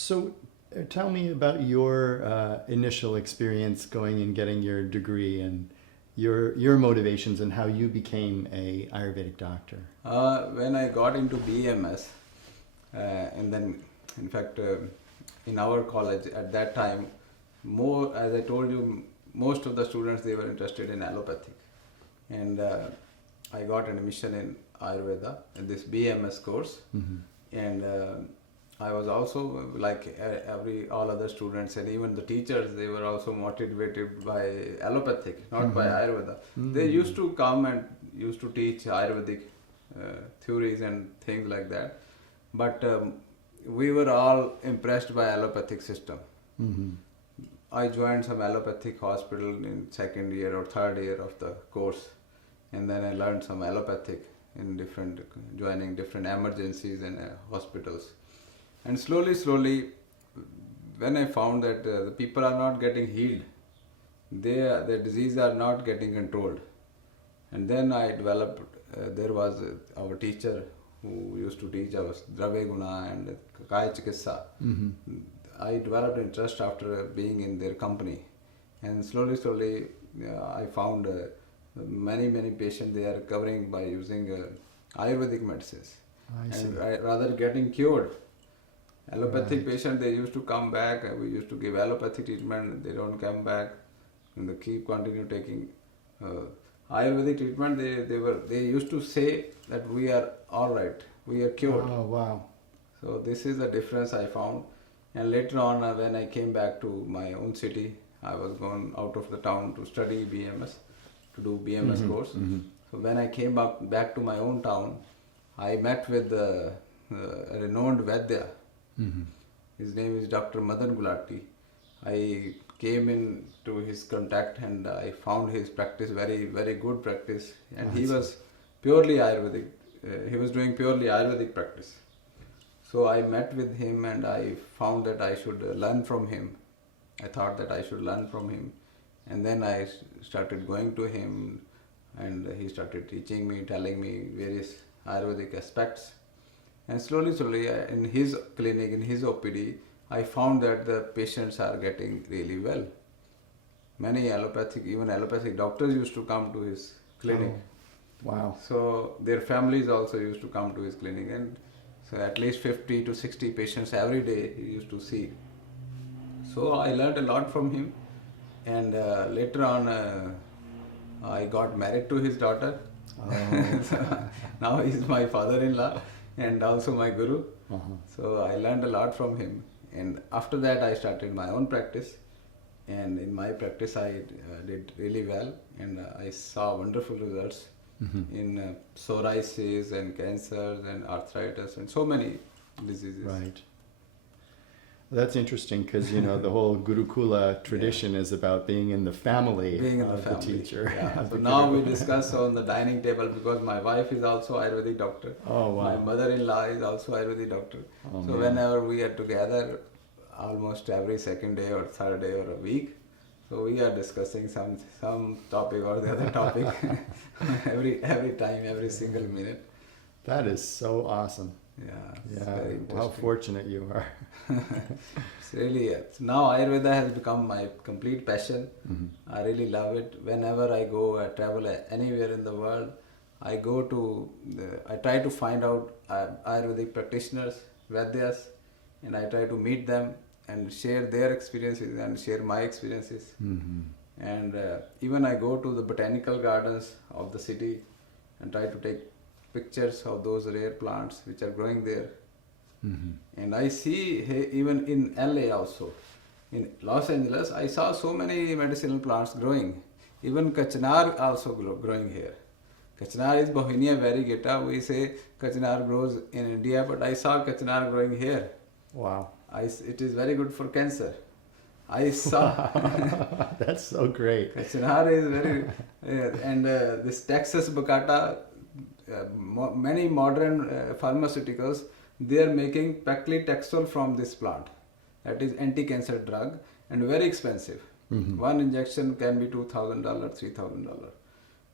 So tell me about your initial experience going and getting your degree and your motivations and how you became a Ayurvedic doctor. When I got into BMS, and then in fact in our college at that time, more, as I told you, most of the students, they were interested in allopathic, and I got an admission in Ayurveda in this BMS course. And I was also like all other students, and even the teachers, they were also motivated by allopathic, not by Ayurveda. They used to come and used to teach Ayurvedic theories and things like that, but we were all impressed by allopathic system. I joined some allopathic hospital in second year or third year of the course, and then I learned some allopathic in joining different emergencies and hospitals. And slowly, when I found that the people are not getting healed, their disease are not getting controlled, and then I developed. There was our teacher who used to teach us Dravya Guna and Kaya Chikitsa. I developed interest after being in their company, and slowly, I found many patients they are recovering by using Ayurvedic medicines, and rather getting cured. Allopathic patients, they used to come back. We used to give allopathic treatment. They don't come back, and they continue taking Ayurvedic treatment. They used to say that we are all right, we are cured. Oh wow! So this is the difference I found. And later on, when I came back to my own city, I was gone out of the town to study BMS, to do BMS course. So when I came back to my own town, I met with a renowned Vaidya. His name is Dr. Madan Gulati. I came into his contact and I found his practice very good practice, and he was purely Ayurvedic. He was doing purely Ayurvedic practice. So I met with him and I found that I should learn from him. I thought that I should learn from him, and then I started going to him, and he started teaching me, telling me various Ayurvedic aspects. And slowly, in his clinic, in his OPD, I found that the patients are getting really well. Many even allopathic doctors used to come to his clinic. Oh, wow. So their families also used to come to his clinic, and so at least 50 to 60 patients every day he used to see. So I learned a lot from him, and later on I got married to his daughter. So now he's my father-in-law and also my guru. So I learned a lot from him, and after that I started my own practice, and in my practice I did really well, and I saw wonderful results in psoriasis and cancers and arthritis and so many diseases. Right. That's interesting because, the whole Gurukula tradition is about being in the family of the teacher. Yeah. So now we discuss on the dining table, because my wife is also Ayurvedic doctor. Oh, wow. My mother-in-law is also Ayurvedic doctor. Oh, so man. whenever we are together, almost every second day or third day or a week, so we are discussing some topic or the other topic every time, every single minute. That is so awesome. Yeah. Yeah. How fortunate you are. It's really, now Ayurveda has become my complete passion. I really love it. Whenever I go, travel anywhere in the world, I try to find out Ayurvedic practitioners, Vaidyas, and I try to meet them and share their experiences and share my experiences. And even I go to the botanical gardens of the city and try to take pictures of those rare plants which are growing there. And I see even in LA also, in Los Angeles, I saw so many medicinal plants growing. Even Kachanar also growing here. Kachanar is Bauhinia variegata. We say Kachanar grows in India, but I saw Kachanar growing here. Wow. It is very good for cancer. I saw. That's so great. Kachanar is very, and this Texas Bacata, many modern pharmaceuticals, they are making paclitaxel from this plant. That is anti-cancer drug and very expensive. One injection can be $2,000, $3,000.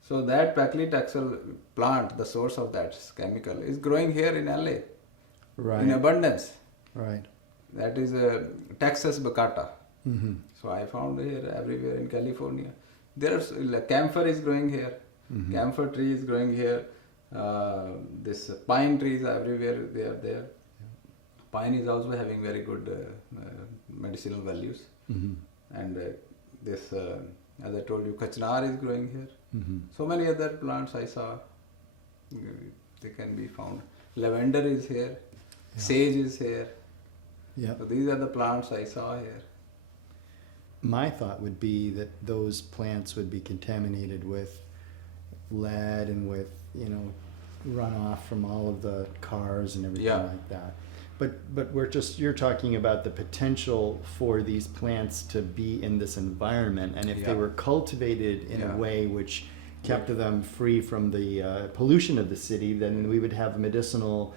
So that paclitaxel plant, the source of that chemical, is growing here in LA. Right. In abundance. Right. that is Texas Bacata. Mm-hmm. So I found here everywhere in California. There's like, camphor is growing here. Mm-hmm. Camphor tree is growing here. This pine trees everywhere, they are there. Pine is also having very good medicinal values. Mm-hmm. And this, as I told you, Kachnar is growing here. Mm-hmm. So many other plants I saw, they can be found. Lavender is here. Yeah. Sage is here. Yeah. So these are the plants I saw here. My thought would be that those plants would be contaminated with lead and with, you know, runoff from all of the cars and everything Yeah. like that. But you're talking about the potential for these plants to be in this environment, and if they Yeah. were cultivated in Yeah. a way which kept them free from the pollution of the city, then we would have medicinal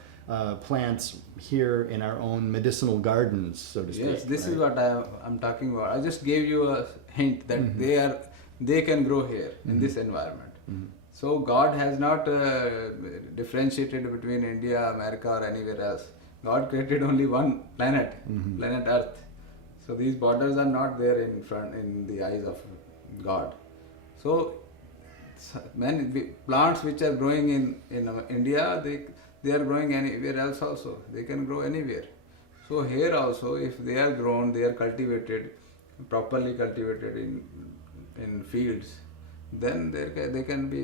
plants here in our own medicinal gardens, so to speak. Yes, this is right? what I'm talking about. I just gave you a hint that Mhm. they can grow here in Mhm. this environment. Mhm. So God has not differentiated between India, America, or anywhere else. God created only one planet, Mhm. planet Earth. So these borders are not there in the eyes of God. So many plants which are growing in India, they are growing anywhere else also. They can grow anywhere. So here also, if they are grown, they are cultivated, properly cultivated in fields, then they can be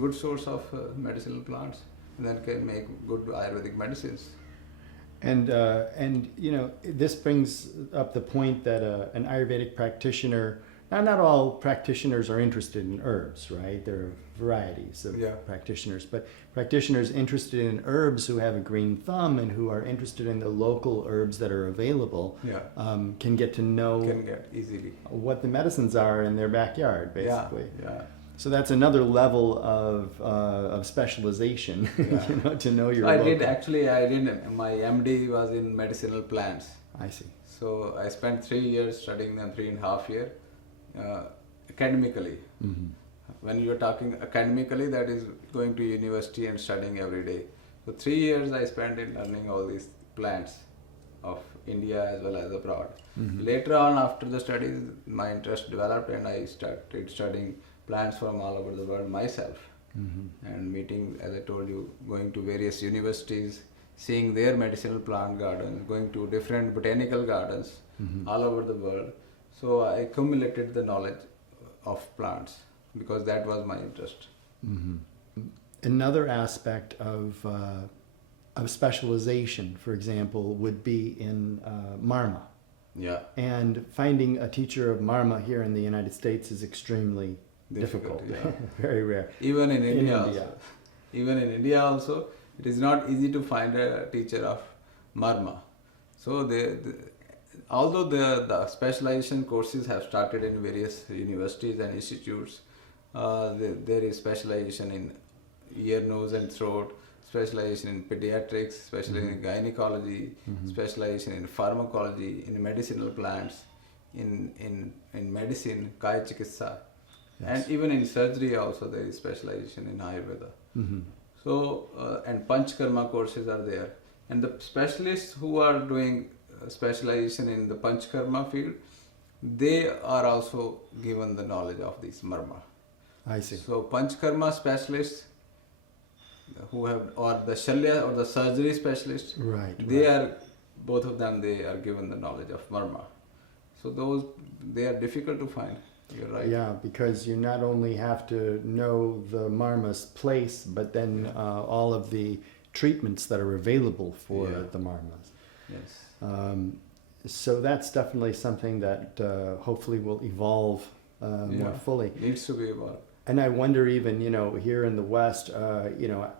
good source of medicinal plants, and then can make good Ayurvedic medicines. And you know, this brings up the point that an Ayurvedic practitioner, not all practitioners are interested in herbs, right? There are varieties of Yeah. practitioners, but practitioners interested in herbs who have a green thumb and who are interested in the local herbs that are available can get to know Can get easily. what the medicines are in their backyard, basically. Yeah. So that's another level of specialization, Yeah. you know, to know your I local. did my MD was in medicinal plants. I see. So I spent 3 years studying them, 3.5 years, academically. Mm-hmm. When you're talking academically, that is going to university and studying every day. So 3 years I spent in learning all these plants of India as well as abroad. Mm-hmm. Later on, after the studies, my interest developed and I started studying plants from all over the world myself. Mm-hmm. And meeting, as I told you, going to various universities, seeing their medicinal plant gardens, going to different botanical gardens Mm-hmm. all over the world. So I accumulated the knowledge of plants because that was my interest. Mm-hmm. Another aspect of specialization, for example, would be in Marma. Yeah. And finding a teacher of Marma here in the United States is extremely difficult. Yeah. Very rare. Even in India, India. also. Even in India also, it is not easy to find a teacher of Marma. So although the specialization courses have started in various universities and institutes, there is specialization in ear, nose and throat, specialization in pediatrics, specialization in gynecology, specialization in pharmacology, in medicinal plants, in medicine, Kaya Chikitsa, and even in surgery also there is specialization in Ayurveda. Mm-hmm. So, and Panchkarma courses are there. And the specialists who are doing specialization in the Panchkarma field, they are also given the knowledge of this Marma. I see. So, Panchkarma specialists who have, or the Shalya or the surgery specialists, Right. they are, both of them, they are given the knowledge of Marma. So, they are difficult to find. You're right. Yeah, because you not only have to know the Marma's place, but then all of the treatments that are available for the Marmas. Yes. So that's definitely something that hopefully will evolve more fully. Needs to be evolved. And I wonder even, you know, here in the West, you know,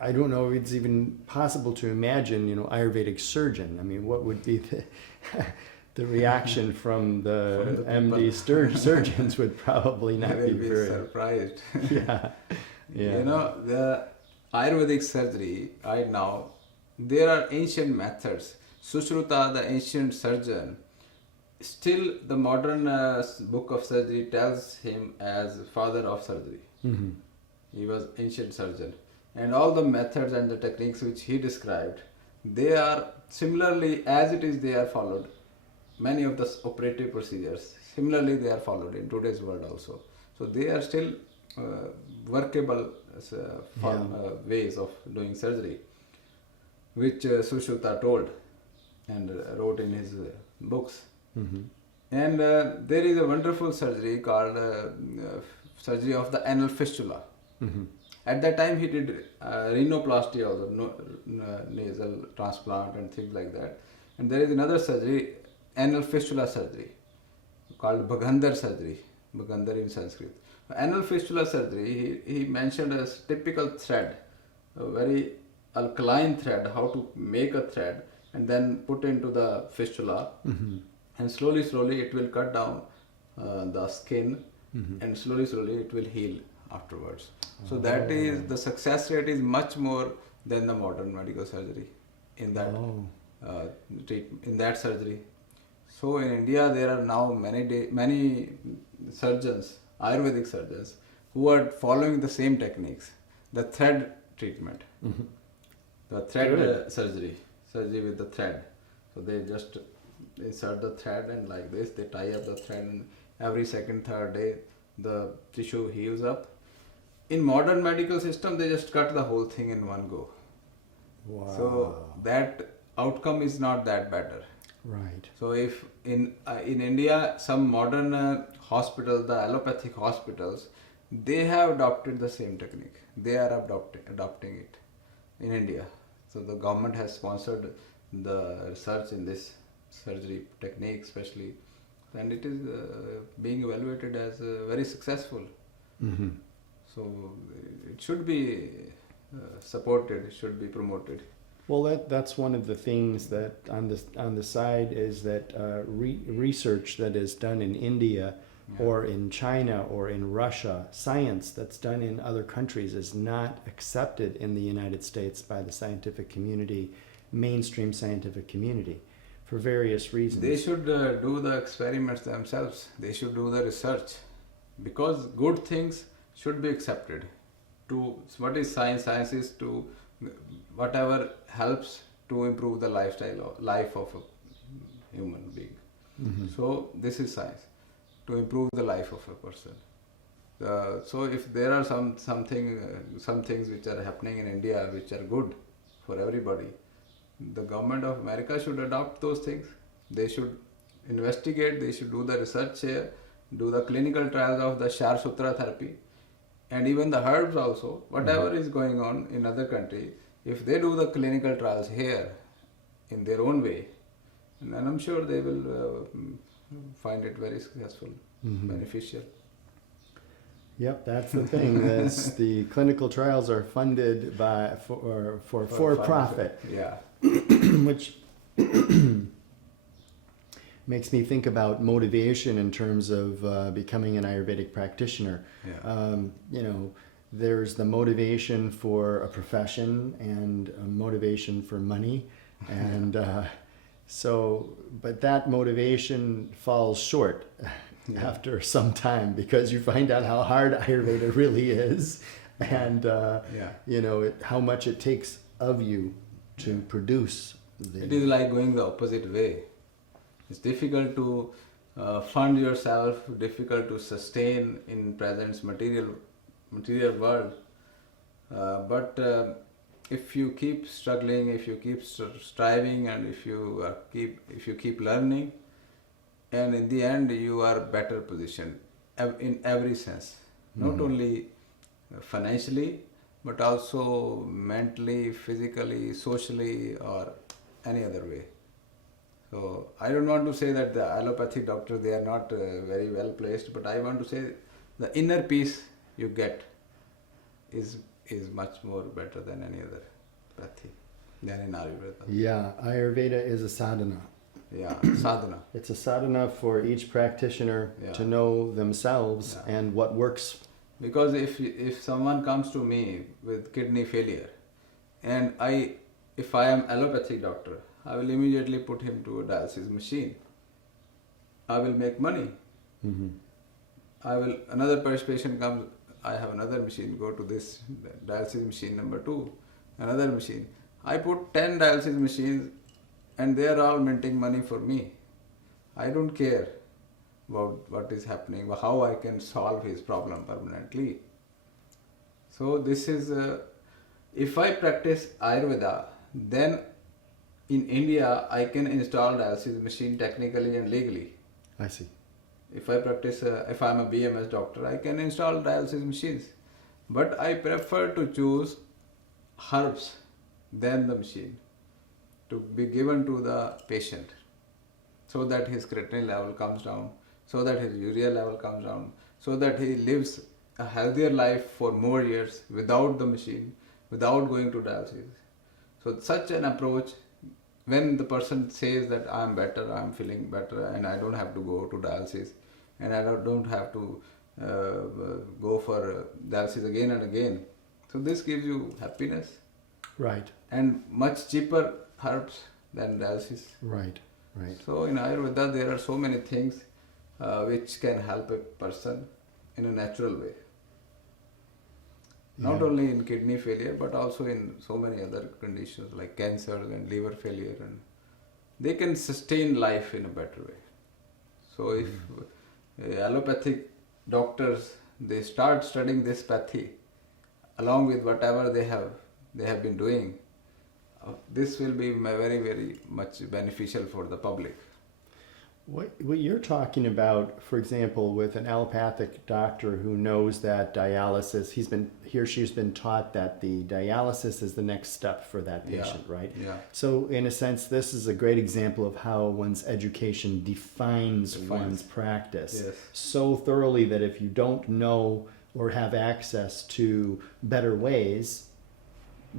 I don't know if it's even possible to imagine, you know, Ayurvedic surgeon. I mean, what would be the reaction from the MD surgeons would probably not They be will be very surprised. yeah. You know, the Ayurvedic surgery right now, there are ancient methods. Sushruta, the ancient surgeon, still the modern book of surgery tells him as father of surgery. Mm-hmm. He was ancient surgeon. And all the methods and the techniques which he described, they are similarly as it is they are followed. Many of the operative procedures similarly they are followed in today's world also. So they are still workable as, ways of doing surgery, which Sushruta told and wrote in his books. Mm-hmm. And there is a wonderful surgery called surgery of the anal fistula. Mm-hmm. At that time, he did rhinoplasty also, nasal transplant and things like that. And there is another surgery, anal fistula surgery, called Bagandhar surgery, Bagandhar in Sanskrit. Anal fistula surgery, he mentioned as typical thread, a very alkaline thread, how to make a thread and then put into the fistula. Mm-hmm. And slowly it will cut down the skin, Mm-hmm. and slowly it will heal afterwards. So that is, the success rate is much more than the modern medical surgery in that in that surgery. So in India there are now many surgeons, Ayurvedic surgeons, who are following the same techniques, the thread treatment, Mm-hmm. the thread surgery with the thread. So they just insert the thread and like this they tie up the thread, and every second third day the tissue heals up. In modern medical system they just cut the whole thing in one go. Wow. So that outcome is not that better. Right. So if in India some modern hospitals, the allopathic hospitals, they have adopted the same technique. They are adopting it in India. So the government has sponsored the research in this surgery technique especially, and it is being evaluated as very successful. Mm-hmm. So it should be supported, it should be promoted. Well, that's one of the things that on the side is that research that is done in India or in China or in Russia, science that's done in other countries is not accepted in the United States by the scientific community, mainstream scientific community, for various reasons. They should do the experiments themselves. They should do the research, because good things should be accepted. To what is science? Science is to whatever helps to improve the life of a human being. Mm-hmm. So this is science, to improve the life of a person. So if there are some things which are happening in India which are good for everybody, the government of America should adopt those things. They should investigate, they should do the research here, do the clinical trials of the Shar Sutra therapy, and even the herbs also, whatever is going on in other country, if they do the clinical trials here in their own way, then I'm sure they will find it very successful, beneficial. Yep, that's the thing. That's the clinical trials are funded for profit. Yeah. Which makes me think about motivation in terms of becoming an Ayurvedic practitioner. Yeah. There's the motivation for a profession and a motivation for money, and but that motivation falls short after some time, because you find out how hard Ayurveda really is, and how much it takes of you to produce. It is like going the opposite way. It's difficult to fund yourself, difficult to sustain in present material world. But if you keep struggling, if you keep striving, and if you keep learning, and in the end you are better positioned in every sense, not only financially, but also mentally, physically, socially, or any other way. So I don't want to say that the allopathic doctors, they are not very well placed, but I want to say the inner peace you get is much more better than any other pathy, than in Ayurveda. Yeah, Ayurveda is a sadhana. Yeah, sadhana. It's a sadhana for each practitioner to know themselves and what works. Because if someone comes to me with kidney failure, and if I am allopathic doctor, I will immediately put him to a dialysis machine. I will make money. Mm-hmm. Another patient comes, I have another machine, go to this dialysis machine number 2, another machine. I put 10 dialysis machines and they are all minting money for me. I don't care about what is happening, how I can solve his problem permanently. So this is, if I practice Ayurveda, then in India I can install dialysis machine technically and legally. I see. If I practice, if I'm a BMS doctor, I can install dialysis machines. But I prefer to choose herbs than the machine to be given to the patient so that his creatinine level comes down, so that his urea level comes down, so that he lives a healthier life for more years without the machine, without going to dialysis. So such an approach, when the person says that I'm better, I'm feeling better and I don't have to go to dialysis and I don't have to go for dialysis again and again. So this gives you happiness. Right. And much cheaper herbs than dialysis. Right. Right. So in Ayurveda there are so many things which can help a person in a natural way. Not Yeah. only in kidney failure but also in so many other conditions like cancer and liver failure, and they can sustain life in a better way. So if allopathic doctors, they start studying this pathy along with whatever they have been doing, this will be very, very much beneficial for the public. What you're talking about, for example, with an allopathic doctor who knows that dialysis, he or she's been taught that the dialysis is the next step for that patient, right? Yeah. So in a sense, this is a great example of how one's education defines one's practice Yes. so thoroughly that if you don't know or have access to better ways,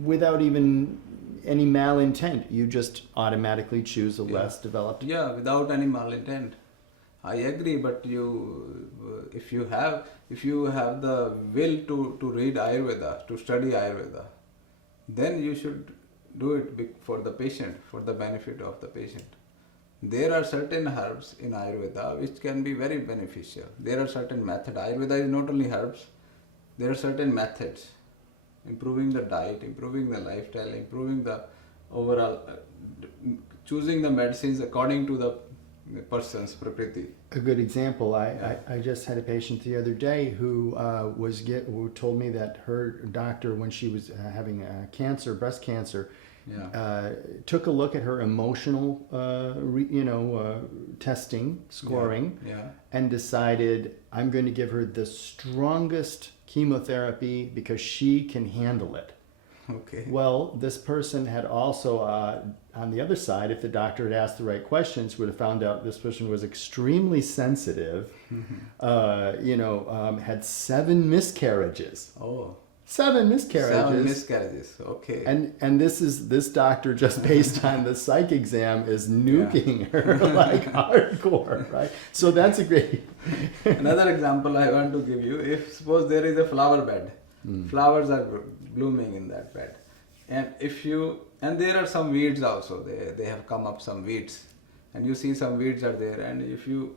without even any malintent, you just automatically choose a less developed. Yeah, without any malintent. I agree, but if you have the will to read Ayurveda, to study Ayurveda, then you should do it for the patient, for the benefit of the patient. There are certain herbs in Ayurveda which can be very beneficial. There are certain methods. Ayurveda is not only herbs, there are certain methods. Improving the diet, improving the lifestyle, improving the overall, choosing the medicines according to the person's prakriti. A good example, I just had a patient the other day who who told me that her doctor, when she was having cancer, breast cancer, took a look at her emotional, testing, scoring, and decided, I'm going to give her the strongest chemotherapy because she can handle it. Okay. Well, this person had also, on the other side, if the doctor had asked the right questions, would have found out this person was extremely sensitive, had 7 miscarriages. Oh. 7 miscarriages. 7 miscarriages. Okay. And this doctor, just based on the psych exam, is nuking her like hardcore, right? So that's a great. Another example I want to give you: if suppose there is a flower bed, flowers are blooming in that bed, and there are some weeds also. They have come up some weeds, and you see some weeds are there, and if you,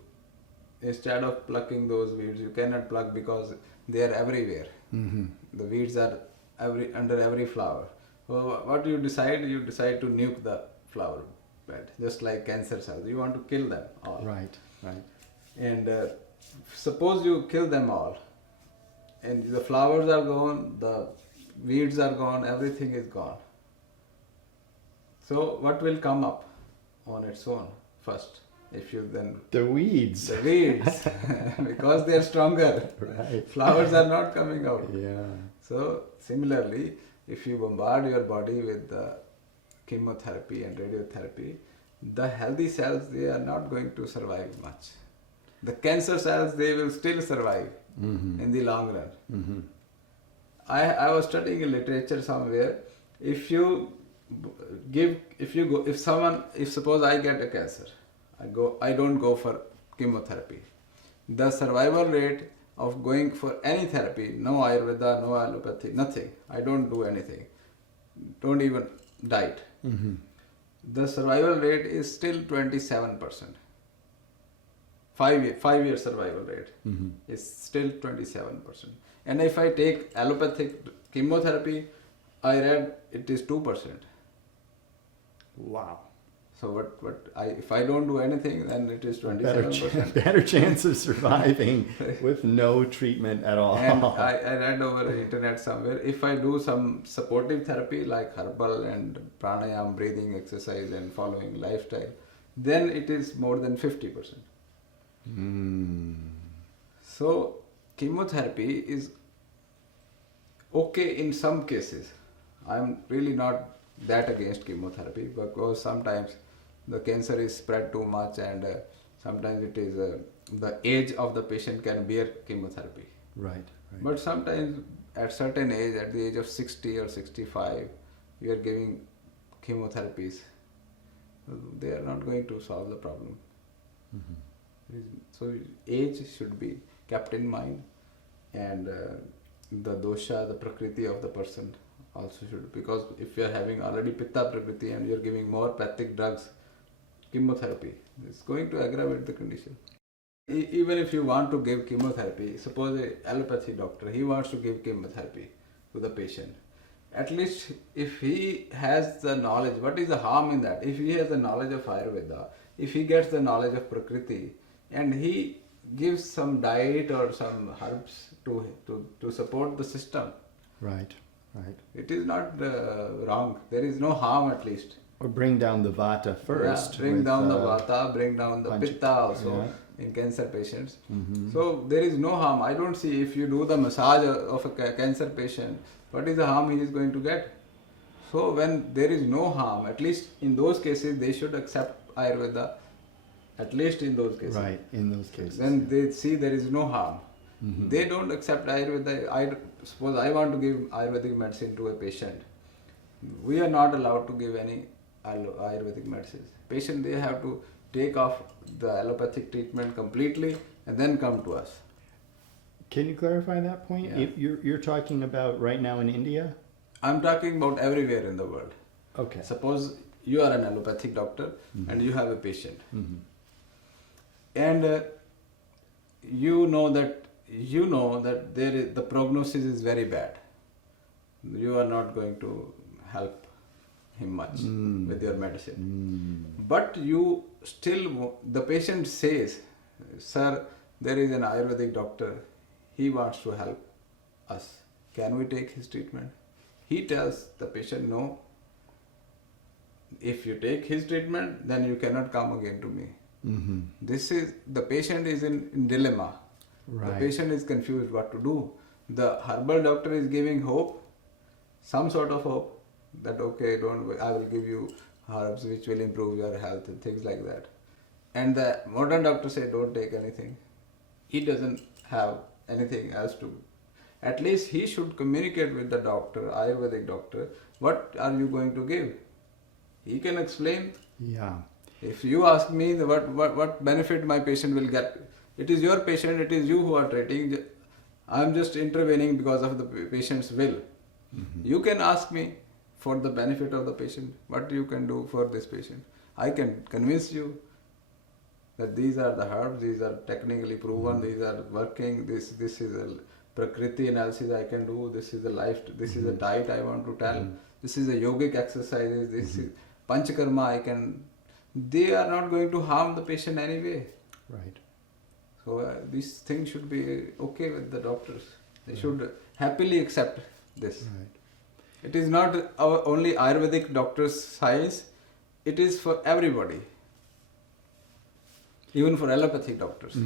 instead of plucking those weeds, you cannot pluck because they are everywhere. Mm-hmm. The weeds are under every flower. So what you decide? You decide to nuke the flower bed, just like cancer cells. You want to kill them all. Right. And suppose you kill them all, and the flowers are gone, the weeds are gone, everything is gone. So what will come up on its own first? If you then the weeds, because they are stronger. Right. Flowers are not coming out. Yeah. So similarly, if you bombard your body with the chemotherapy and radiotherapy, the healthy cells, they are not going to survive much. The cancer cells, they will still survive in the long run. Mm-hmm. I was studying in literature somewhere. If suppose I get a cancer, I don't go for chemotherapy. The survival rate of going for any therapy, no Ayurveda, no allopathy, nothing. I don't do anything. Don't even diet. Mm-hmm. The survival rate is still 27%. 5-year survival rate is still 27%. And if I take allopathic chemotherapy, I read it is 2%. Wow. So if I don't do anything, then it is 27%. Better chance of surviving with no treatment at all. And I read over the internet somewhere, if I do some supportive therapy like herbal and pranayam, breathing exercise and following lifestyle, then it is more than 50%. So chemotherapy is okay in some cases. I'm really not that against chemotherapy, because sometimes the cancer is spread too much, and sometimes it is the age of the patient can bear chemotherapy. Right. But sometimes at certain age, at the age of 60 or 65, we are giving chemotherapies. They are not going to solve the problem. So age should be kept in mind, and the dosha, the prakriti of the person also should, because if you are having already pitta prakriti and you are giving more pathic drugs, chemotherapy, it's going to aggravate the condition. Even if you want to give chemotherapy, suppose an allopathy doctor, he wants to give chemotherapy to the patient. At least if he has the knowledge, what is the harm in that? If he has the knowledge of Ayurveda, if he gets the knowledge of Prakriti, and he gives some diet or some herbs to support the system. Right. It is not wrong. There is no harm, at least. Or bring down the vata first. Yeah, bring down the vata, bring down the pitta also in cancer patients. So there is no harm. I don't see, if you do the massage of a cancer patient, what is the harm he is going to get? So when there is no harm, at least in those cases, they should accept Ayurveda, at least in those cases. Right, in those cases. When they see there is no harm. They don't accept Ayurveda. Suppose I want to give Ayurvedic medicine to a patient. We are not allowed to give any Ayurvedic medicines. Patient, they have to take off the allopathic treatment completely and then come to us. Can you clarify that point? Yeah. You're talking about right now in India? I'm talking about everywhere in the world. Okay. Suppose you are an allopathic doctor and you have a patient. And you know that the prognosis is very bad. You are not going to help him much with your medicine. But you still, the patient says, sir, there is an Ayurvedic doctor, he wants to help us. Can we take his treatment? He tells the patient, no. If you take his treatment, then you cannot come again to me. The patient is in dilemma. Right. The patient is confused what to do. The herbal doctor is giving hope, some sort of hope, that okay, don't worry, I will give you herbs which will improve your health and things like that. And the modern doctor say don't take anything. He doesn't have anything else to. At least he should communicate with the doctor, Ayurvedic doctor, what are you going to give? He can explain. Yeah. If you ask me what benefit my patient will get, it is your patient, it is you who are treating. I am just intervening because of the patient's will. You can ask me for the benefit of the patient, what you can do for this patient. I can convince you that these are the herbs, these are technically proven, these are working, this is a Prakriti analysis I can do, this is a life, this is a diet I want to tell, this is a yogic exercises, this is Panchakarma I can. They are not going to harm the patient anyway. Right. So these things should be okay with the doctors. They should happily accept this. Right. It is not our only Ayurvedic doctor's science. It is for everybody. Even for allopathic doctors.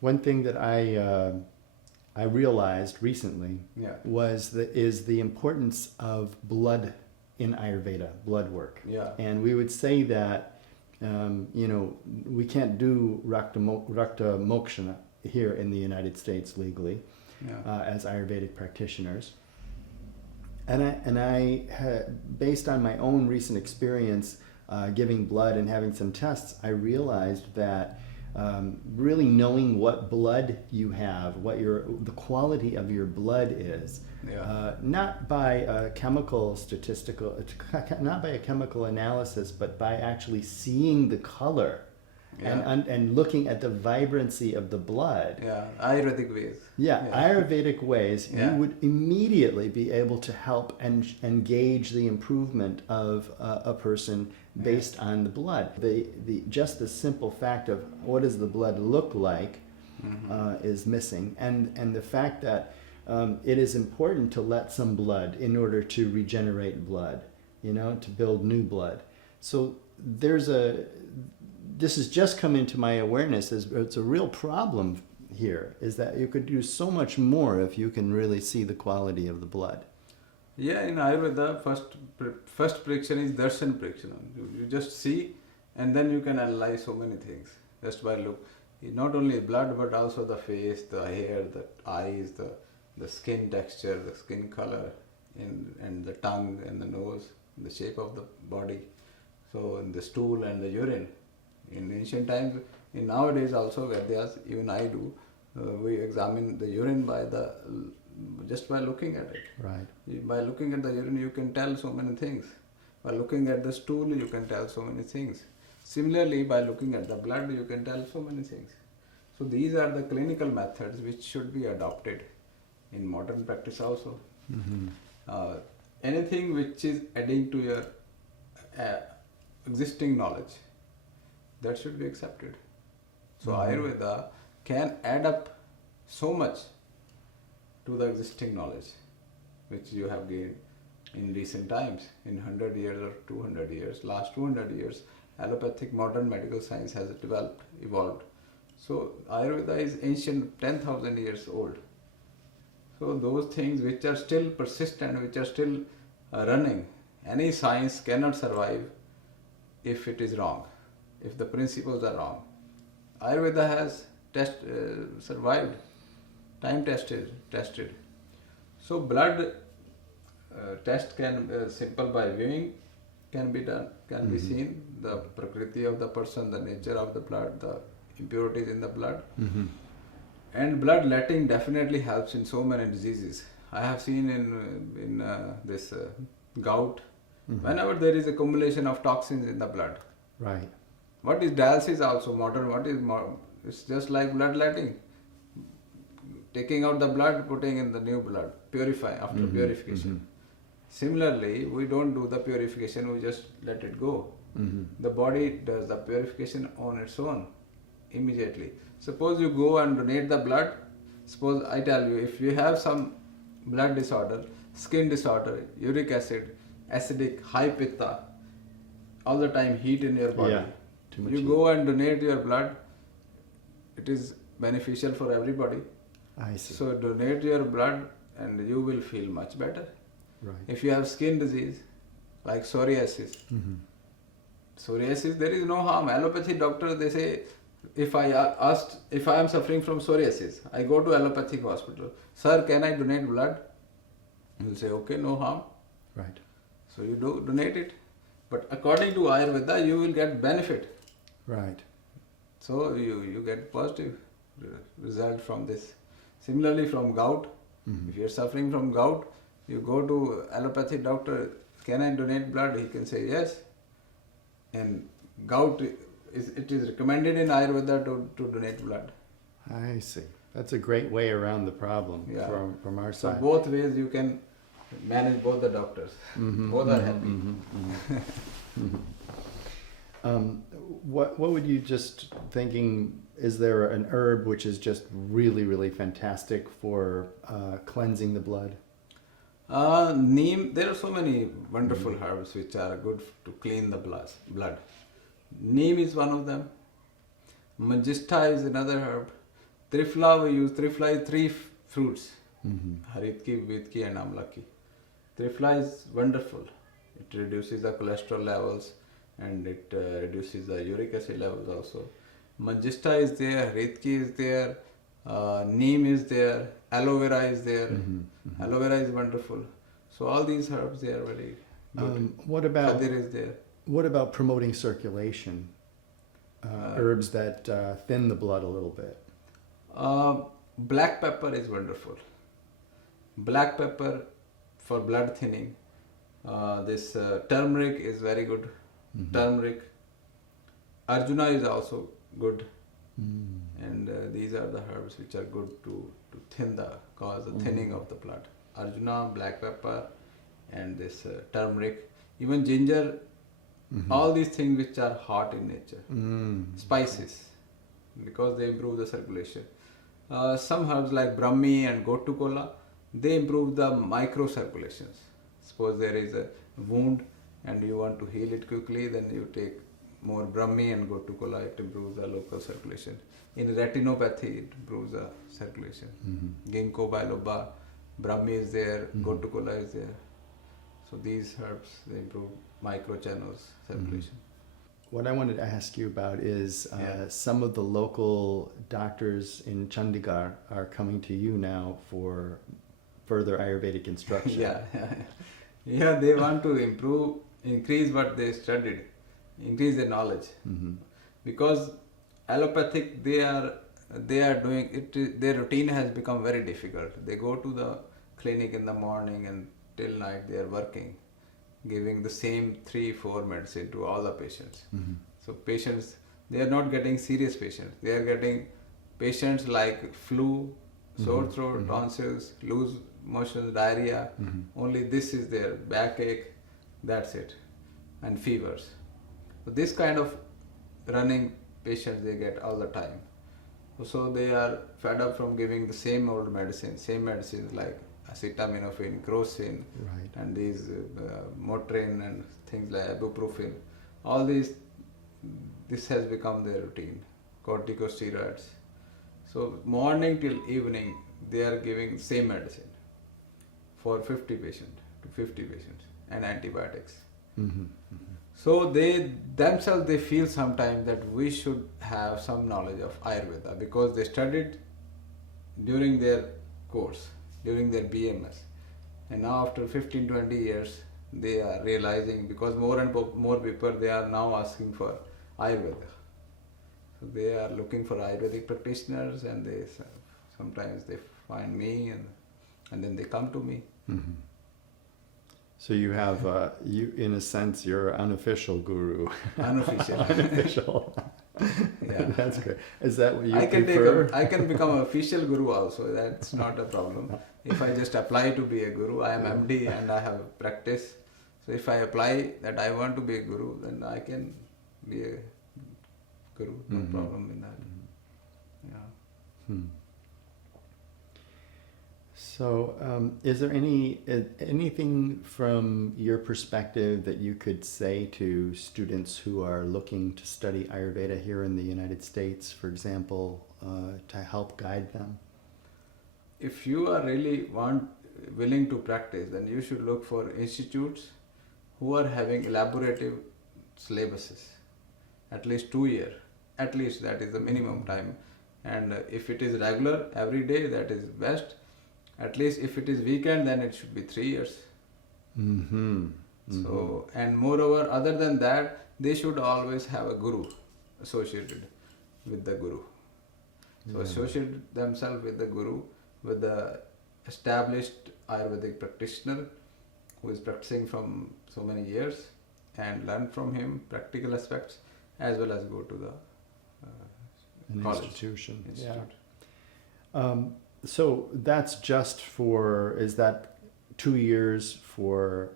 One thing that I realized recently is the importance of blood in Ayurveda, blood work. Yeah. And we would say that, we can't do Rakta Moksha here in the United States legally as Ayurvedic practitioners. And I based on my own recent experience giving blood and having some tests, I realized that really knowing what blood you have, what the quality of your blood is, not by a chemical analysis, but by actually seeing the color and looking at the vibrancy of the blood. Yeah, Ayurvedic ways. Yeah, Ayurvedic ways, Yeah. you would immediately be able to help and gauge the improvement of a person based on the blood. Just the simple fact of what does the blood look like is missing, and the fact that it is important to let some blood in order to regenerate blood, to build new blood. So this has just come into my awareness as it's a real problem here, is that you could do so much more if you can really see the quality of the blood. Yeah, in Ayurveda, first prediction is darshan prediction. You just see, and then you can analyze so many things just by look. Not only blood, but also the face, the hair, the eyes, the skin texture, the skin color, and the tongue and the nose, the shape of the body. So, in the stool and the urine. In ancient times, in nowadays also, Vedyas, even I do, we examine the urine just by looking at it. Right. By looking at the urine, you can tell so many things. By looking at the stool, you can tell so many things. Similarly, by looking at the blood, you can tell so many things. So these are the clinical methods which should be adopted in modern practice also. Anything which is adding to your existing knowledge, that should be accepted. So Ayurveda can add up so much to the existing knowledge which you have gained in recent times, in 100 years or 200 years. Last 200 years, allopathic modern medical science has evolved. So Ayurveda is ancient, 10,000 years old. So those things which are still persistent, which are still running, any science cannot survive if it is wrong, if the principles are wrong. Ayurveda has survived, time tested. So blood test can simple by viewing can be done, can be seen, the prakriti of the person, the nature of the blood, the impurities in the blood. And blood letting definitely helps in so many diseases. I have seen in this gout, whenever there is accumulation of toxins in the blood. Right. What is dialysis also modern? It's just like blood letting. Taking out the blood, putting in the new blood, purify after purification. Similarly, we don't do the purification, we just let it go. The body does the purification on its own immediately. Suppose you go and donate the blood. Suppose I tell you, if you have some blood disorder, skin disorder, uric acid, acidic, high pitta, all the time heat in your body. Yeah, too much you heat. go and donate your blood, it is beneficial for everybody. I see. So donate your blood and you will feel much better. Right. If you have skin disease like psoriasis, there is no harm. Allopathy doctor, they say, if I am suffering from psoriasis, I go to allopathic hospital. Sir, can I donate blood? You will say, okay, no harm. Right. So you donate it. But according to Ayurveda, you will get benefit. Right. So you get positive result from this. Similarly, from gout, if you are suffering from gout, you go to allopathic doctor, can I donate blood? He can say yes. And gout, it is recommended in Ayurveda to donate blood. I see. That's a great way around the problem from our So side. both ways you can manage both the doctors. Both are happy. What would you just thinking, is there an herb which is just really, really fantastic for cleansing the blood? Neem, there are so many wonderful herbs which are good to clean the blood. Neem is one of them. Magista is another herb. Trifla we use. Trifla is three fruits. Haritki, Vitki and Amlaki. Trifla is wonderful. It reduces the cholesterol levels and it reduces the uric acid levels also. Magista is there, Haritki is there, Neem is there, aloe vera is there. Aloe vera is wonderful. So all these herbs, they are very good. What about Khadir is there. What about promoting circulation? Herbs that thin the blood a little bit. Black pepper is wonderful. Black pepper for blood thinning. This turmeric is very good. Turmeric. Arjuna is also good. And these are the herbs which are good to thin cause the thinning of the blood. Arjuna, black pepper, and this turmeric, even ginger, all these things which are hot in nature. Spices, because they improve the circulation. Some herbs like Brahmi and Gotukola, they improve the micro circulations. Suppose there is a wound and you want to heal it quickly, then you take more Brahmi and Gotukola, it improves the local circulation. In retinopathy, it improves the circulation. Ginkgo biloba, Brahmi is there, Gotukola is there. So these herbs, they improve microchannels circulation. What I wanted to ask you about is some of the local doctors in Chandigarh are coming to you now for further Ayurvedic instruction. Yeah, they want to increase what they studied, increase their knowledge. Because allopathic, they are doing it. Their routine has become very difficult. They go to the clinic in the morning and till night they are working, giving the same 3-4 medicine to all the patients. So patients, they are not getting serious patients. They are getting patients like flu, sore throat, tonsils, loose motion, diarrhea. Only this is their backache, that's it, and fevers. So this kind of running patients they get all the time. So they are fed up from giving the same old medicine, same medicines like acetaminophen, crocin, and these Motrin and things like ibuprofen. All this has become their routine. Corticosteroids. So morning till evening they are giving same medicine for 50 patients to 50 patients and antibiotics. So they themselves they feel sometimes that we should have some knowledge of Ayurveda because they studied during their course, during their BMS, and now after 15-20 years they are realizing, because more and more people they are now asking for Ayurveda. So they are looking for Ayurvedic practitioners, and they sometimes they find me and then they come to me. So you have, you in a sense, you're unofficial guru. Unofficial. Unofficial. Yeah. That's great. Is that what you prefer? I can become an official guru also. That's not a problem. If I just apply to be a guru, I am MD and I have practice. So if I apply that I want to be a guru, then I can be a guru. No problem in that. Yeah. So, is there anything from your perspective that you could say to students who are looking to study Ayurveda here in the United States, for example, to help guide them? If you are really willing to practice, then you should look for institutes who are having elaborative syllabuses, at least 2 years. At least that is the minimum time. And if it is regular, every day, that is best. At least if it is weekend, then it should be 3 years. So, and moreover, other than that, they should always have a guru associated with the guru. So associate themselves with the guru, with the established Ayurvedic practitioner who is practicing from so many years, and learn from him practical aspects, as well as go to the college. Institute. Yeah. So that's just for, is that 2 years for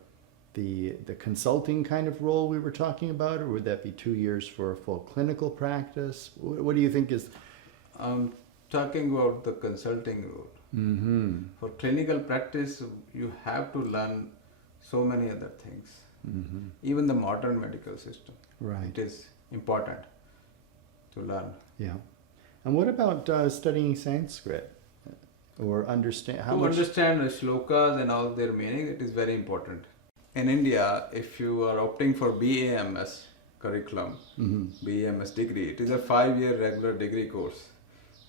the consulting kind of role we were talking about, or would that be 2 years for a full clinical practice? What do you think is? I'm talking about the consulting role. For clinical practice, you have to learn so many other things. Even the modern medical system. Right. It is important to learn. Yeah. And what about studying Sanskrit? Or understand understand the shlokas and all their meaning, it is very important. In India, if you are opting for BAMS curriculum, BAMS degree, it is a 5-year regular degree course.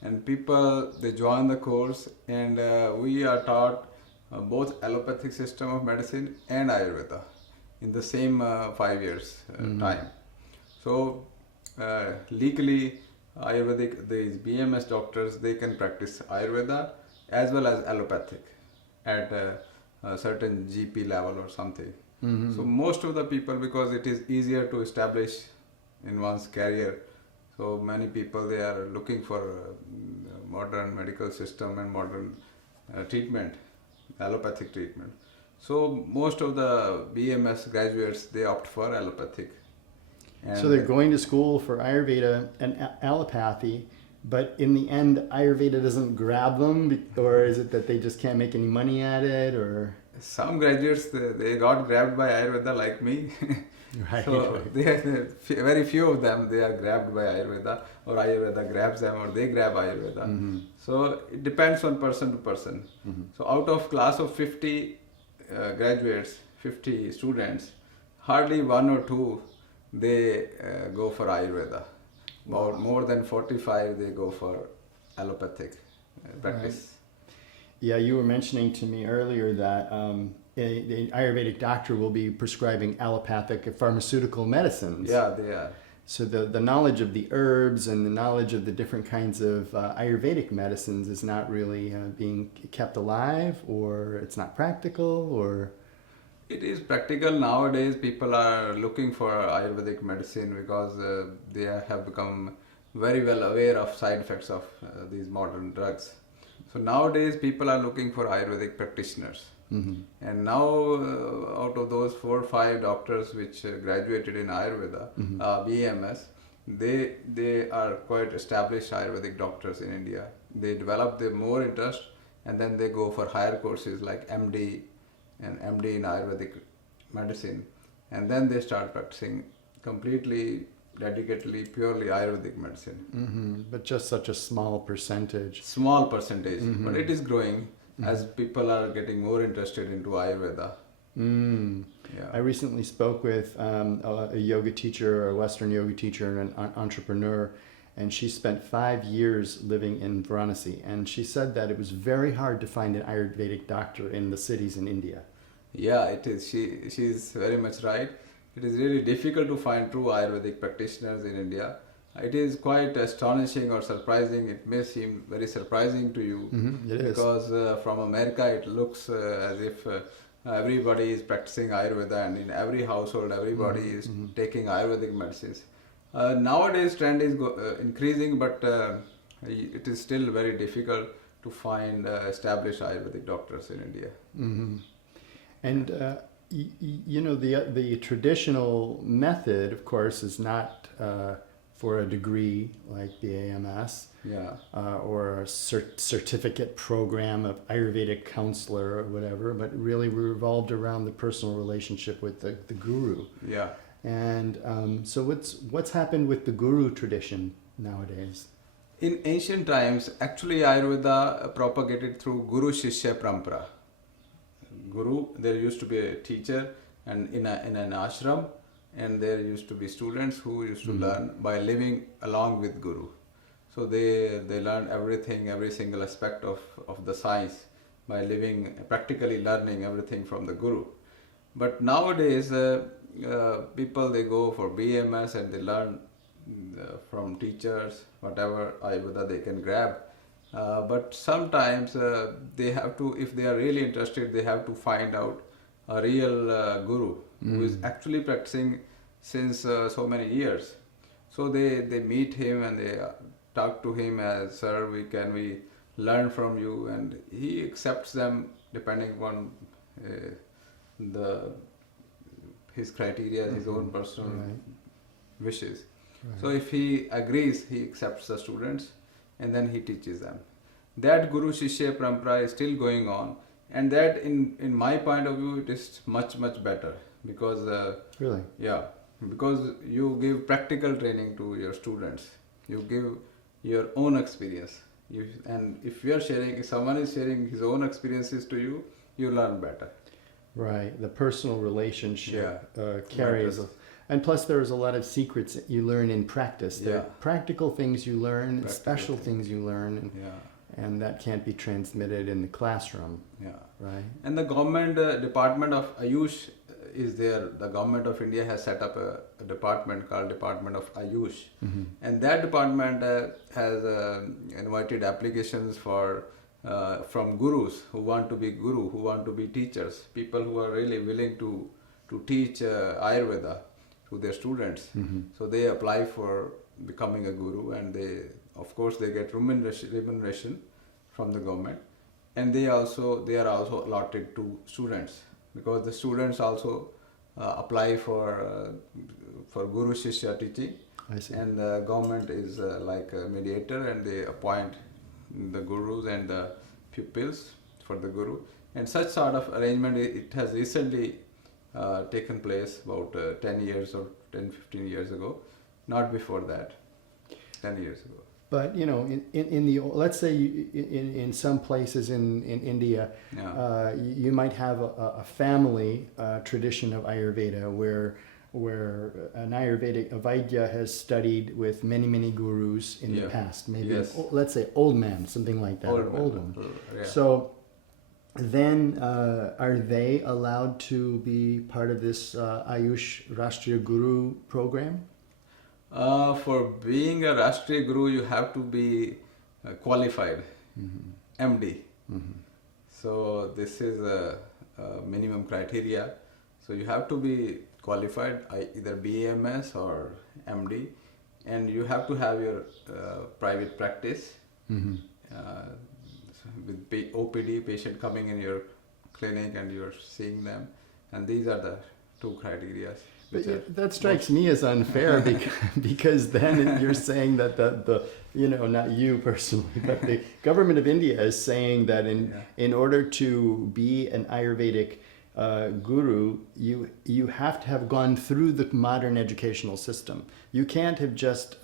And people, they join the course, and we are taught both allopathic system of medicine and Ayurveda in the same 5 years time. So legally, Ayurvedic, these BMS doctors, they can practice Ayurveda as well as allopathic at a certain GP level or something. So most of the people, because it is easier to establish in one's career So many people, they are looking for modern medical system and modern treatment, allopathic treatment. So most of the BMS graduates, they opt for allopathic. So they're going to school for Ayurveda and allopathy, but in the end, Ayurveda doesn't grab them, or is it that they just can't make any money at it, or? Some graduates, they got grabbed by Ayurveda like me. Right. So Right. very few of them, they are grabbed by Ayurveda, or Ayurveda grabs them, or they grab Ayurveda. Mm-hmm. So it depends on person to person. Mm-hmm. So out of class of 50 graduates, 50 students, hardly one or two, they go for Ayurveda. Wow. More than 45, they go for allopathic practice. Yeah, you were mentioning to me earlier that the Ayurvedic doctor will be prescribing allopathic pharmaceutical medicines. Yeah, they are. So the knowledge of the herbs and the knowledge of the different kinds of Ayurvedic medicines is not really being kept alive, or it's not practical, or? It is practical nowadays. People are looking for Ayurvedic medicine because they have become very well aware of side effects of these modern drugs. So nowadays people are looking for Ayurvedic practitioners. Mm-hmm. And now out of those 4 or 5 doctors which graduated in Ayurveda, Mm-hmm. BMS, they are quite established Ayurvedic doctors in India. They develop their more interest, and then they go for higher courses like MD and MD in Ayurvedic medicine, and then they start practicing completely, dedicatedly, purely Ayurvedic medicine. Mm-hmm. But just such a small percentage. Small percentage, Mm-hmm. but it is growing as people are getting more interested into Ayurveda. Mm. Yeah. I recently spoke with a yoga teacher, a Western yoga teacher, and an entrepreneur, and she spent 5 years living in Varanasi, and she said that it was very hard to find an Ayurvedic doctor in the cities in India. Yeah, it is. She is very much right. It is really difficult to find true Ayurvedic practitioners in India. It is quite astonishing or surprising. It may seem very surprising to you Mm-hmm. It is. because from America it looks as if everybody is practicing Ayurveda, and in every household everybody is taking Ayurvedic medicines. Nowadays trend is increasing, but it is still very difficult to find established Ayurvedic doctors in India. Mm-hmm. And you know, the traditional method, of course, is not for a degree like the AMS, Yeah. or a certificate program of Ayurvedic counselor or whatever, but really revolved around the personal relationship with the guru. Yeah. And so what's happened with the guru tradition nowadays? In ancient times, actually Ayurveda propagated through Guru Shishya Parampara. Guru, there used to be a teacher, and in an ashram, and there used to be students who used to learn by living along with Guru. So they learned everything, every single aspect of the science by living, practically learning everything from the Guru. But nowadays, people, they go for BMS and they learn from teachers, whatever Ayurveda they can grab. But sometimes they have to, if they are really interested, they have to find out a real guru who is actually practicing since so many years. So they meet him and they talk to him as, sir, can we learn from you? And he accepts them depending on his criteria, his own personal wishes. Right. So if he agrees, he accepts the students and then he teaches them. That Guru Shishya Parampara is still going on, and that in my point of view, it is much better because Really? yeah, because you give practical training to your students, you give your own experience, and if someone is sharing his own experiences to you, you learn better. Right. The personal relationship carries. Matters. And plus, there's a lot of secrets that you learn in practice. There are practical things you learn, Practical special things you learn, and that can't be transmitted in the classroom. Yeah. Right. And the government department of Ayush is there. The government of India has set up a department called Department of Ayush, and that department has invited applications from gurus who want to be guru, who want to be teachers, people who are really willing to teach Ayurveda to their students. So they apply for becoming a guru, and they, of course, they get remuneration from the government, and they are also allotted to students, because the students also apply for guru shishya teaching. I see. And the government is like a mediator, and they appoint the gurus and the pupils for the guru. And such sort of arrangement, it has recently taken place about 10 years or 10-15 years ago, not before that, 10 years ago. But you know, in the, let's say in some places in India, Yeah. you might have a family tradition of Ayurveda where an Ayurvedic Vaidya has studied with many gurus in the Yeah. past. Maybe Yes. let's say old man, something like that, or old one. Yeah. So then, are they allowed to be part of this Ayush Rashtriya Guru program? For being a Rashtriya Guru, you have to be qualified, MD. So this is a minimum criteria. So you have to be qualified, either BAMS or MD, and you have to have your private practice with OPD, patient coming in your clinic and you're seeing them, and these are the two criteria. But that strikes me as unfair because then you're saying that the you know, not you personally, but the government of India is saying that in order to be an Ayurvedic guru, you have to have gone through the modern educational system. You can't have just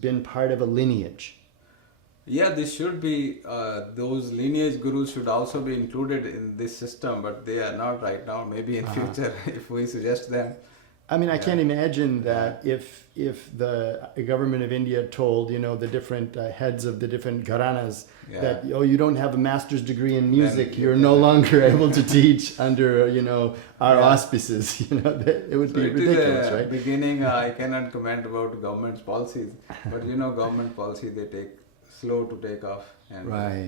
been part of a lineage. Yeah, this should be, those lineage gurus should also be included in this system, but they are not right now. Maybe in future, if we suggest them. I mean, I can't imagine that if the government of India told, you know, the different heads of the different gharanas that, oh, you don't have a master's degree in music, you're no longer able to teach under, you know, our auspices. You know, it would be ridiculous, right? Beginning, I cannot comment about government's policies, but you know, government policy, they take slow to take off, and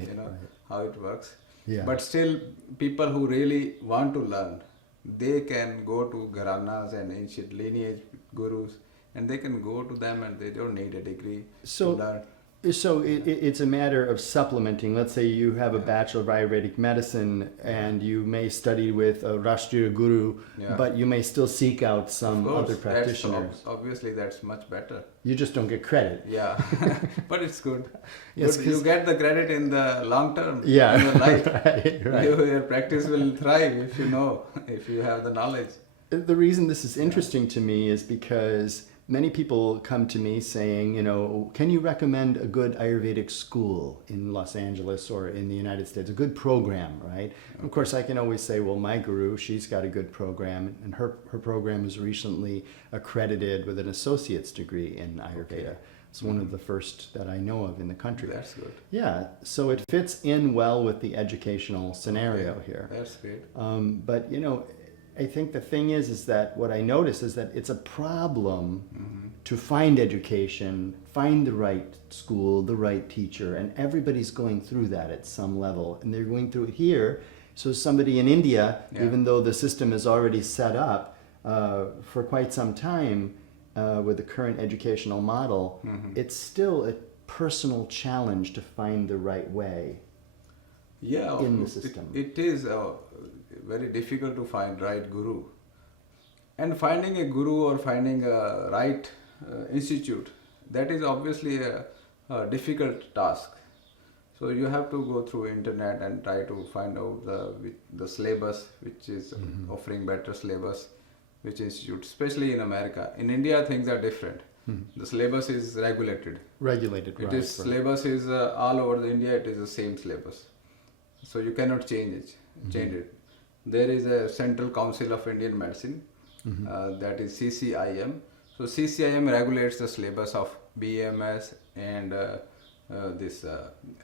you know how it works. Yeah. But still, people who really want to learn, they can go to gharanas and ancient lineage gurus, and they can go to them, and they don't need a degree to learn. So it's a matter of supplementing. Let's say you have a Bachelor of Ayurvedic Medicine and you may study with a Rashtriya Guru, but you may still seek out some other practitioners. Obviously, that's much better. You just don't get credit. Yeah, but it's good. Yes, you get the credit in the long term. Yeah, in your life. right. Your practice will thrive if you know, if you have the knowledge. The reason this is interesting to me is because many people come to me saying, you know, can you recommend a good Ayurvedic school in Los Angeles or in the United States, a good program, right? Okay. Of course, I can always say, well, my guru, she's got a good program, and her program was recently accredited with an associate's degree in Ayurveda. Okay. It's one of the first that I know of in the country. That's good. Yeah, so it fits in well with the educational scenario here. That's great. But, you know, I think the thing is that what I notice is that it's a problem to find education, find the right school, the right teacher, and everybody's going through that at some level, and they're going through it here. So somebody in India, even though the system is already set up for quite some time with the current educational model, it's still a personal challenge to find the right way in the system. It is very difficult to find right guru, and finding a guru or finding a right institute, that is obviously a difficult task. So you have to go through internet and try to find out the syllabus which is offering better syllabus, which institute, especially in America. In India, things are different. The syllabus is regulated. Syllabus is all over India. It is the same syllabus, so you cannot change it. There is a Central Council of Indian Medicine, that is CCIM. So CCIM regulates the syllabus of BMS and this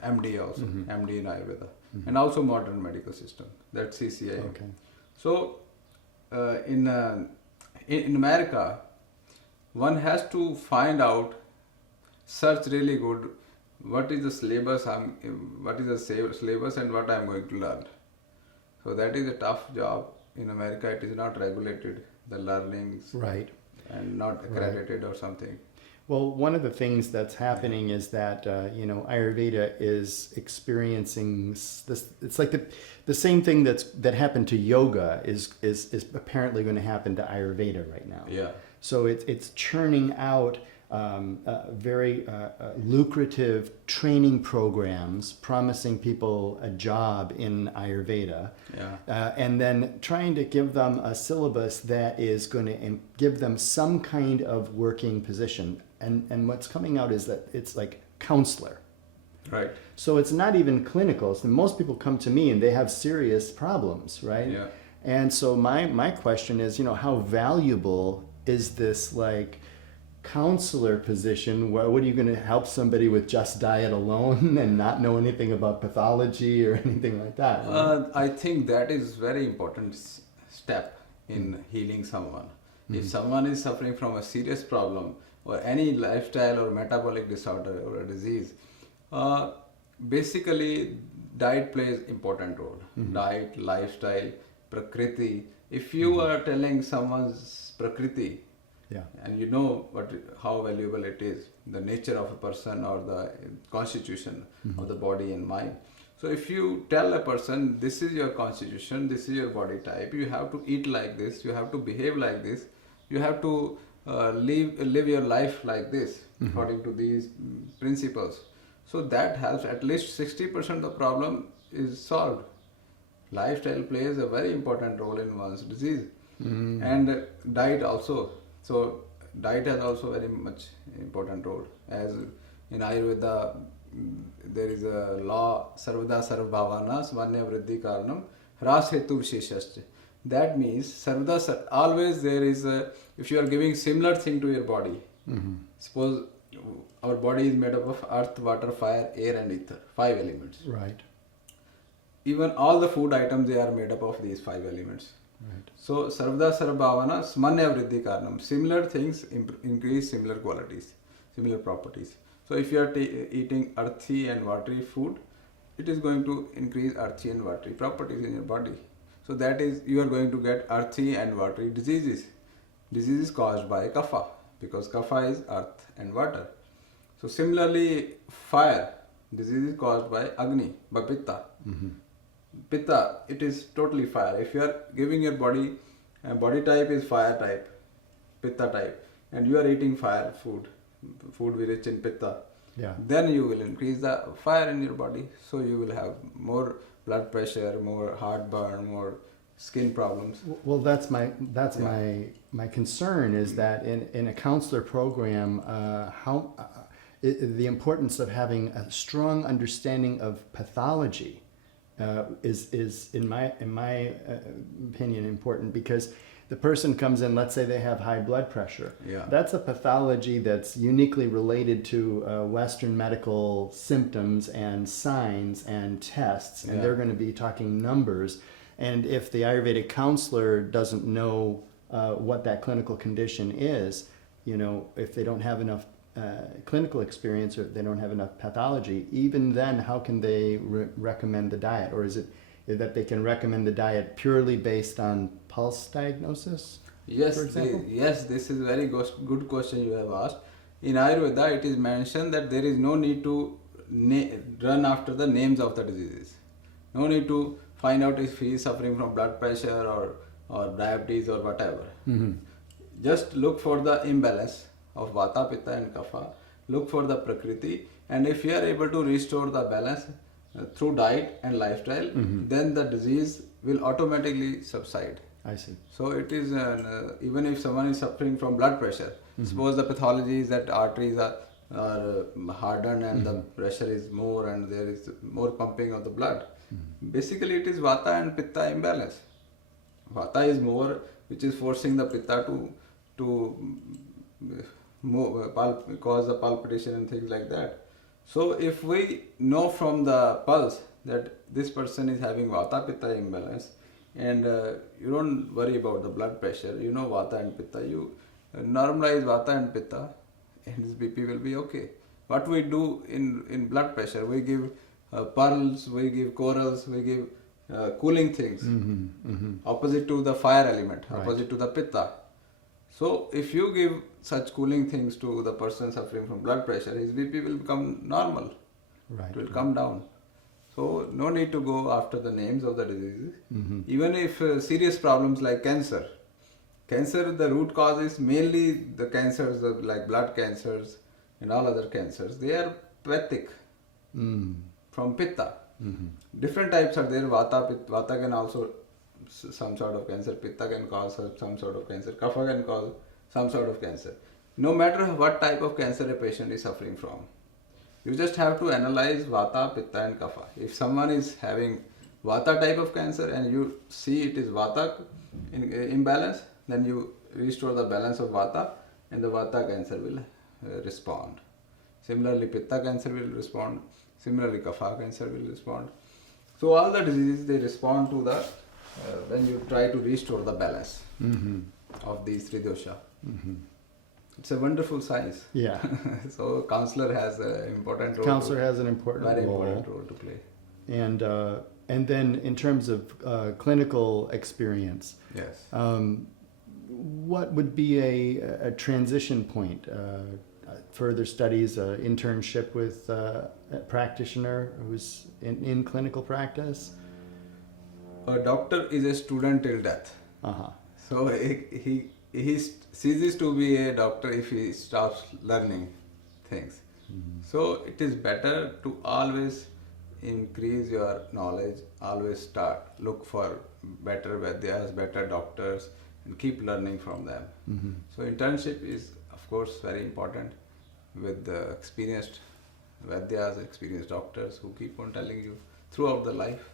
MD also, MD in Ayurveda, and also modern medical system. That's CCIM. Okay. So in America, one has to find out, search really good, what is the syllabus and what I'm going to learn. So that is a tough job. In America, it is not regulated, the learnings, right, and not accredited or something. Well, one of the things that's happening is that Ayurveda is experiencing this. It's like the same thing that happened to yoga is apparently going to happen to Ayurveda right now. Yeah. So it's churning out very lucrative training programs, promising people a job in Ayurveda, and then trying to give them a syllabus that is going to give them some kind of working position. And what's coming out is that it's like counselor. Right. So it's not even clinical. So most people come to me and they have serious problems, right? Yeah. And so my question is, how valuable is this like counselor position? What are you going to help somebody with just diet alone and not know anything about pathology or anything like that? Right? I think that is very important step in healing someone. If someone is suffering from a serious problem or any lifestyle or metabolic disorder or a disease, basically diet plays important role. Diet, lifestyle, prakriti. If you are telling someone's prakriti, and you know how valuable it is, the nature of a person or the constitution of the body and mind. So if you tell a person, this is your constitution, this is your body type, you have to eat like this, you have to behave like this, you have to live your life like this, according to these principles. So that helps. At least 60% of the problem is solved. Lifestyle plays a very important role in one's disease. And diet also. So diet has also very much important role. As in Ayurveda, there is a law, sarvada sarvabhavana svanya vriddhi karanam hras hetu visheshascha. That means always there is if you are giving similar thing to your body, suppose our body is made up of earth, water, fire, air and ether, 5 elements. Right. Even all the food items, they are made up of these 5 elements. Right. So sarvada sarvabhavana smanya vriddhi karanam. Similar things increase similar qualities, similar properties. So if you are eating earthy and watery food, it is going to increase earthy and watery properties in your body. So that is, you are going to get earthy and watery diseases. Diseases caused by kapha, because kapha is earth and water. So similarly, fire, disease is caused by agni, by pitta. Pitta, it is totally fire. If you are giving your body type is fire type, pitta type, and you are eating fire food rich in pitta, then you will increase the fire in your body. So you will have more blood pressure, more heartburn, more skin problems. Well, that's my concern is that in a counselor program, the importance of having a strong understanding of pathology is in my opinion important, because the person comes in, let's say they have high blood pressure. That's a pathology that's uniquely related to Western medical symptoms and signs and tests, and they're going to be talking numbers. And if the Ayurvedic counselor doesn't know what that clinical condition is, if they don't have enough clinical experience or they don't have enough pathology, even then, how can they recommend the diet? Or is it that they can recommend the diet purely based on pulse diagnosis? Yes, for example? yes, this is a very good question you have asked. In Ayurveda, it is mentioned that there is no need to run after the names of the diseases. No need to find out if he is suffering from blood pressure or diabetes or whatever. Just look for the imbalance of Vata, Pitta and Kapha. Look for the Prakriti, and if you are able to restore the balance through diet and lifestyle, then the disease will automatically subside. I see. So it is even if someone is suffering from blood pressure, suppose the pathology is that arteries are hardened and the pressure is more and there is more pumping of the blood. Basically it is Vata and Pitta imbalance. Vata is more, which is forcing the Pitta to cause the palpitation and things like that. So if we know from the pulse that this person is having Vata Pitta imbalance, and you don't worry about the blood pressure, you know Vata and Pitta, you normalize Vata and Pitta and his BP will be okay. What we do in blood pressure, we give pearls, we give corals, we give cooling things, opposite to the fire element, opposite to the Pitta. So if you give such cooling things to the person suffering from blood pressure, his BP will become normal. Right. It will come down. So no need to go after the names of the diseases. Mm-hmm. Even if serious problems like cancer, the root cause is mainly the cancers like blood cancers and all other cancers. They are Vatic from Pitta. Mm-hmm. Different types are there. Vata can also some sort of cancer. Pitta can cause some sort of cancer. Kapha can cause some sort of cancer. No matter what type of cancer a patient is suffering from, you just have to analyze Vata, Pitta and Kapha. If someone is having Vata type of cancer and you see it is Vata imbalance, then you restore the balance of Vata and the Vata cancer will respond. Similarly, Pitta cancer will respond. Similarly, Kapha cancer will respond. So all the diseases, they respond to the when you try to restore the balance of these three dosha. It's a wonderful science. Yeah. So counselor has an important role. Counselor has an important very role. important role to play. And then in terms of clinical experience, Yes. what would be a transition point? Further studies, internship with a practitioner who's in clinical practice? A doctor is a student till death. Uh-huh. So he ceases to be a doctor if he stops learning things. So it is better to always increase your knowledge, always look for better Vaidyas, better doctors and keep learning from them. So internship is of course very important with the experienced Vaidyas, experienced doctors who keep on telling you throughout the life.